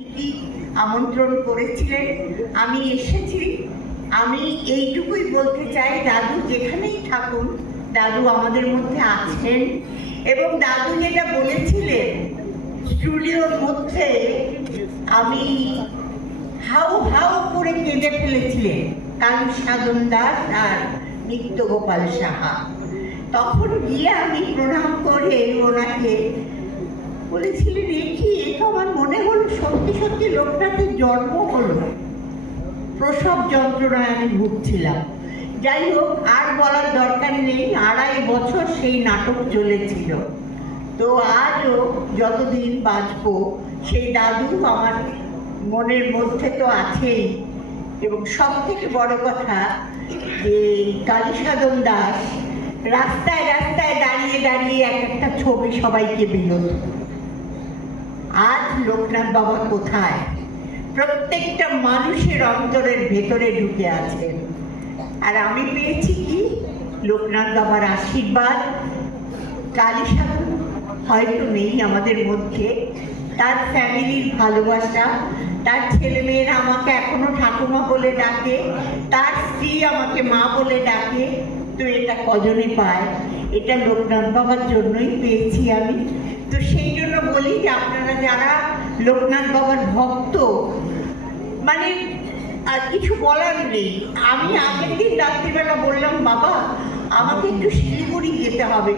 কি আমন্ত্রণ করেছিলেন, আমি এসেছি। আমি এইটুকুই বলতে চাই, দাদু যেখানেই থাকুন, দাদু আমাদের মধ্যে আছেন। এবং দাদু যেটা বলেছিলেন স্টুডিওর মধ্যে, আমি হাউ হাউ করে কেঁদে ফেলেছিলেন কালু সাধন দাস আর নিত্য গোপাল সাহা। তখন গিয়ে আমি প্রণাম করে ওনাকে বলেছিলেন, এ তো আমার মনে হলো সত্যি সত্যি লোকটাতে জন্ম হলো। প্রসব যন্ত্রণায় আমি ভুগছিলাম। যাই হোক, আর বলার দরকার নেই, 2.5 বছর সেই নাটক চলেছিল। তো আজও যতদিন বাঁচবো সেই দাদু আমার মনের মধ্যে তো আছেই। এবং সব থেকে বড় কথা যে কালীসাধন দাস রাস্তায় রাস্তায় দাঁড়িয়ে দাঁড়িয়ে এক একটা ছবি সবাইকে দিল। আজ লোকনাথ বাবা কোথায়? প্রত্যেকটা মানুষের অন্তরের ভেতরে ঢুকে আছেন। আর আমি পেয়েছি কি? লোকনাথ বাবার আশীর্বাদ। কালীসাধন হয়তো নেই আমাদের মধ্যে, তার ফ্যামিলির ভালোবাসা, তার ছেলেমেয়েরা আমাকে এখনো ঠাকুমা বলে ডাকে, তার স্ত্রী আমাকে মা বলে ডাকে। তো এটা কজনে পায়? এটা লোকনাথ বাবার জন্যই পেয়েছি আমি। তো সেই জন্য বলি যে আপনারা যারা লোকনাথ বাবার ভক্ত, মানে আর কিছু বলার নেই। আমি আগের দিন রাত্রিবেলা বললাম, বাবা আমাকে একটু শিলিগুড়ি যেতে হবে।